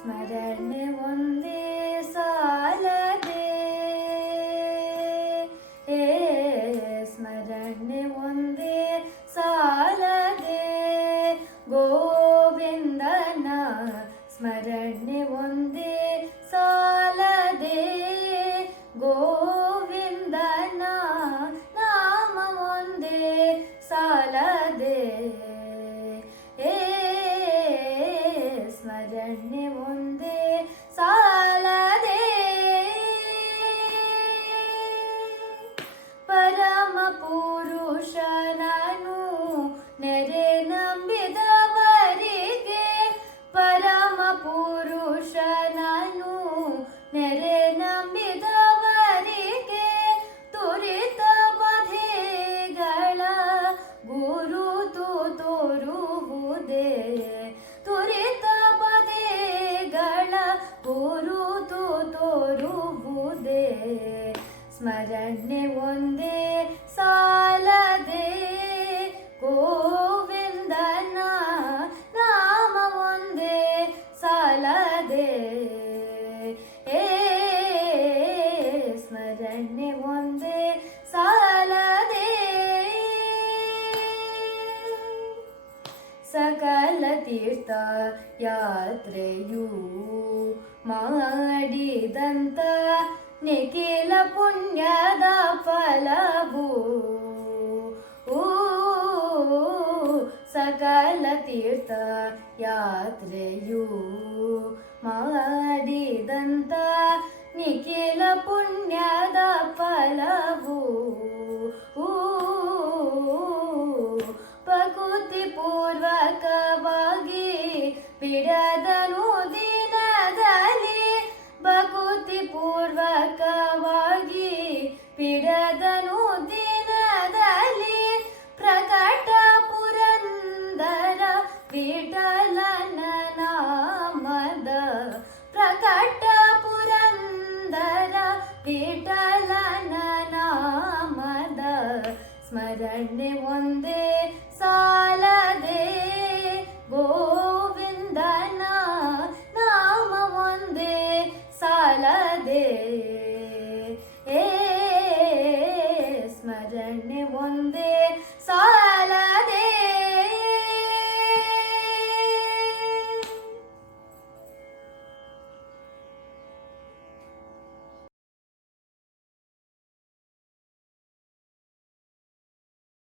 ಸ್ಮರಣೆ ಒಂದೇ ಸಾಲದೆ ಏ ಸ್ಮರಣೆ ಒಂದೇ ಸಾಲದೆ ಗೋವಿಂದನ ಸ್ಮರಣೆ ಒಂದೇ ಸಾಲದೆ ಪರಮ ಪುರುಷನನು ಬದೆಗಳ ಗುರುತು ತೋರುವುದೇ ಸ್ಮರಣೆ ಒಂದೇ ಸಾಲದೆ ಗೋವಿಂದನ ಸಕಲ ತೀರ್ಥ ಯಾತ್ರೆಯು ಮಾಡಿದಂತ ನಿಖಿಲ ಪುಣ್ಯದ ಫಲವು ಊ, ಸಕಲ ತೀರ್ಥ ಯಾತ್ರೆಯು ಮಾಡಿದಂತ ನಿಖಿಲ ಪುಣ್ಯದ ಫಲವು ಬಿಡದನು ದಿನದಲ್ಲಿ ಭಕುತಿ ಪೂರ್ವಕವಾಗಿ ಬಿಡದನು ದಿನದಲ್ಲಿ ಪ್ರಕಟ ಪುರಂದರ ವಿಠಲನ ನಾಮದ ಪ್ರಕಟ ಪುರಂದರ ವಿಠಲನ ನಾಮದ ಸ್ಮರಣೆ ಒಂದೇ ಸಾಲದೆ ಗೋ